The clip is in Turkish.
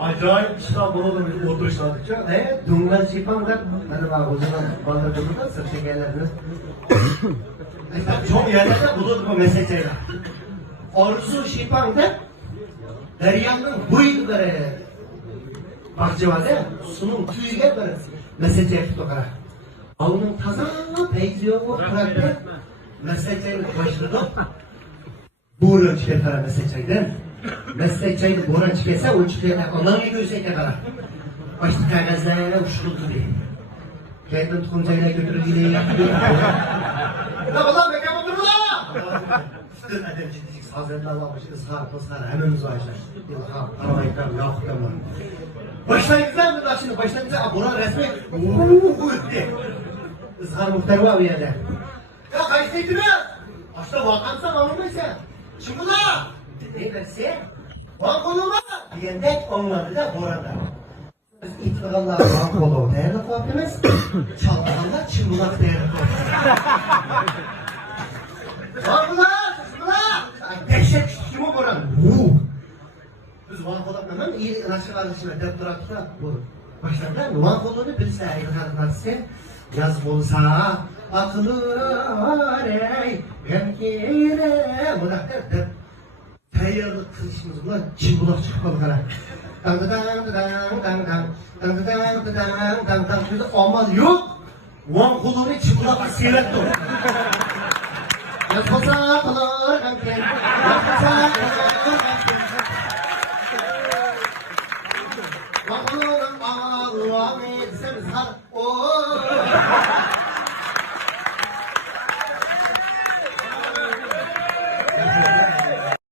Acayip İstanbul'da bir oturuşladık ya. Dungan şipang da bana bak o zaman bana durdu sırf şekerlerini. Çok yerlerde bulur bu meseleyle. Orsu şipang da deryanın buyukları bahçıvada sunun tüyüge bir mesele yaptı kara. Onun taza peyzi yok o bıraktı. Meseleyle başladı. Buğra çıkartara meslekçaydı. Meslekçaydı buğra çıkarsa o çıkartara ondan göğüseyken kadar. Başta kağızlarına uçuruldu diye. Kendim tutuncayla götürüldüğüyle yaptı. Ya ulan mekan oturma lan! Sıkın edem ciddik sazlarına almış, ızhar, hemen uzayacak. İlham, aramayıklar, yakıtlar. Başlayınızlar mı da şimdi başlayınızlar? Buna resmi uuu etti. Izhar muhtarı var bir yerde. Ya kaçtaydı mı? Başta vakansa anlamaysa. Şimdi la! Ne derse? Bak onu mu? Diyendek onları da burada. Biz ittiğallah bak kolu değerli koyabiliriz. Çaldıranlar çımbılak değerli koyabiliriz. Bak ulan! Dehşet kimi buran? Biz van kolak hemen iyi naşık arkadaşlar dep durakta bu. Başlarlar mı? Van kolunu bilse ayrılarlarsa yaz bolsa akıllı arey gemkire mudakter dep tayyorluk kılışımız ulan çımbılak çıkmalı kara. Biz amal yok. Van kolunu çımbılak seyrettim. Yapılsa kalır kanken, yapılsa kalır.